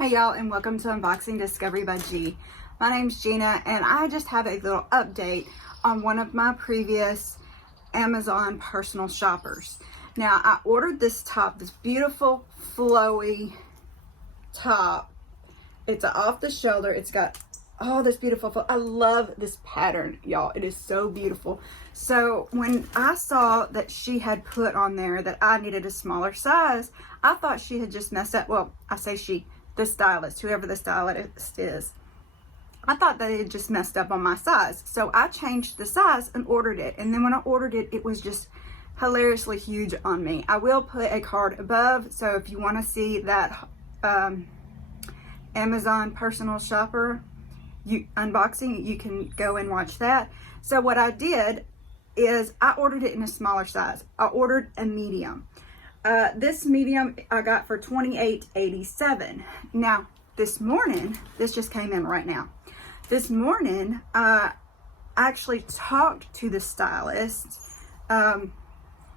Hey y'all, and welcome to Unboxing Discovery by G. My name's Gina, and I just have a little update on one of my previous Amazon personal shoppers. Now, I ordered this top, this beautiful flowy top. It's off the shoulder. It's got all this beautiful, I love this pattern, y'all. It is so beautiful. So when I saw that she had put on there that I needed a smaller size, I thought she had just messed up. Well, I say she, the stylist, whoever the stylist is. I thought they had just messed up on my size. So I changed the size and ordered it. And then when I ordered it, it was just hilariously huge on me. I will put a card above. So if you want to see that Amazon personal shopper unboxing, you can go and watch that. So what I did is I ordered it in a smaller size. I ordered a medium. This medium I got for $28.87. Now, this morning, this just came in right now. This morning, I actually talked to the stylist. Let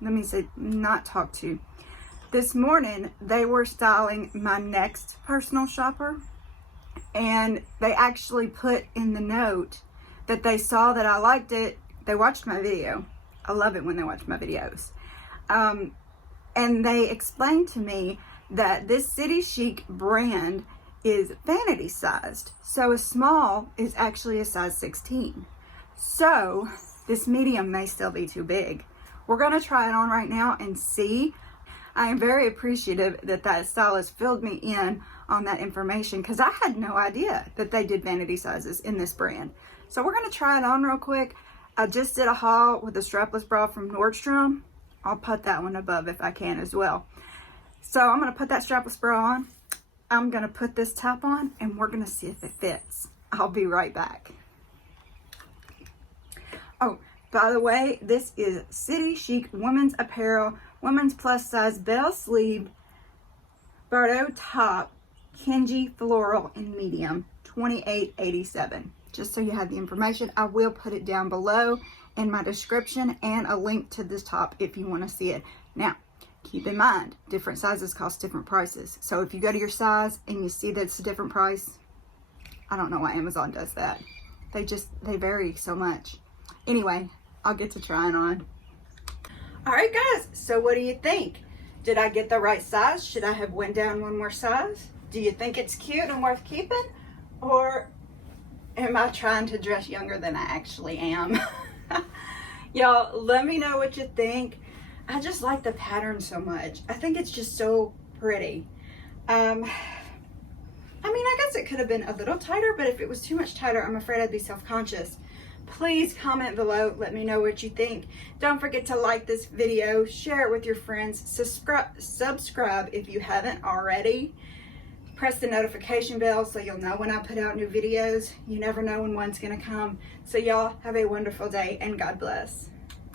me say, not talked to. This morning, they were styling my next personal shopper. And they actually put in the note that they saw that I liked it. They watched my video. I love it when they watch my videos. And they explained to me that this citychic brand is vanity sized. So a small is actually a size 16. So this medium may still be too big. We're gonna try it on right now and see. I am very appreciative that that stylist filled me in on that information because I had no idea that they did vanity sizes in this brand. So we're gonna try it on real quick. I just did a haul with a strapless bra from Nordstrom. I'll put that one above if I can as well. So I'm gonna put that strapless bra on. I'm gonna put this top on and we're gonna see if it fits. I'll be right back. Oh, by the way, this is citychic women's apparel, women's plus size bell sleeved Bardot top, Kenji Floral in medium, $28.87. Just so you have the information, I will put it down below in my description and a link to this top if you want to see it. Now, keep in mind, different sizes cost different prices. So if you go to your size and you see that it's a different price, I don't know why Amazon does that. They vary so much. Anyway, I'll get to trying on. All right, guys, so what do you think? Did I get the right size? Should I have went down one more size? Do you think it's cute and worth keeping? Or am I trying to dress younger than I actually am? Y'all, let me know what you think. I just like the pattern so much. I think it's just so pretty. I mean, I guess it could have been a little tighter, but if it was too much tighter, I'm afraid I'd be self-conscious. Please comment below. Let me know what you think. Don't forget to like this video, share it with your friends, subscribe if you haven't already. Press the notification bell so you'll know when I put out new videos. You never know when one's gonna come. So y'all have a wonderful day and God bless.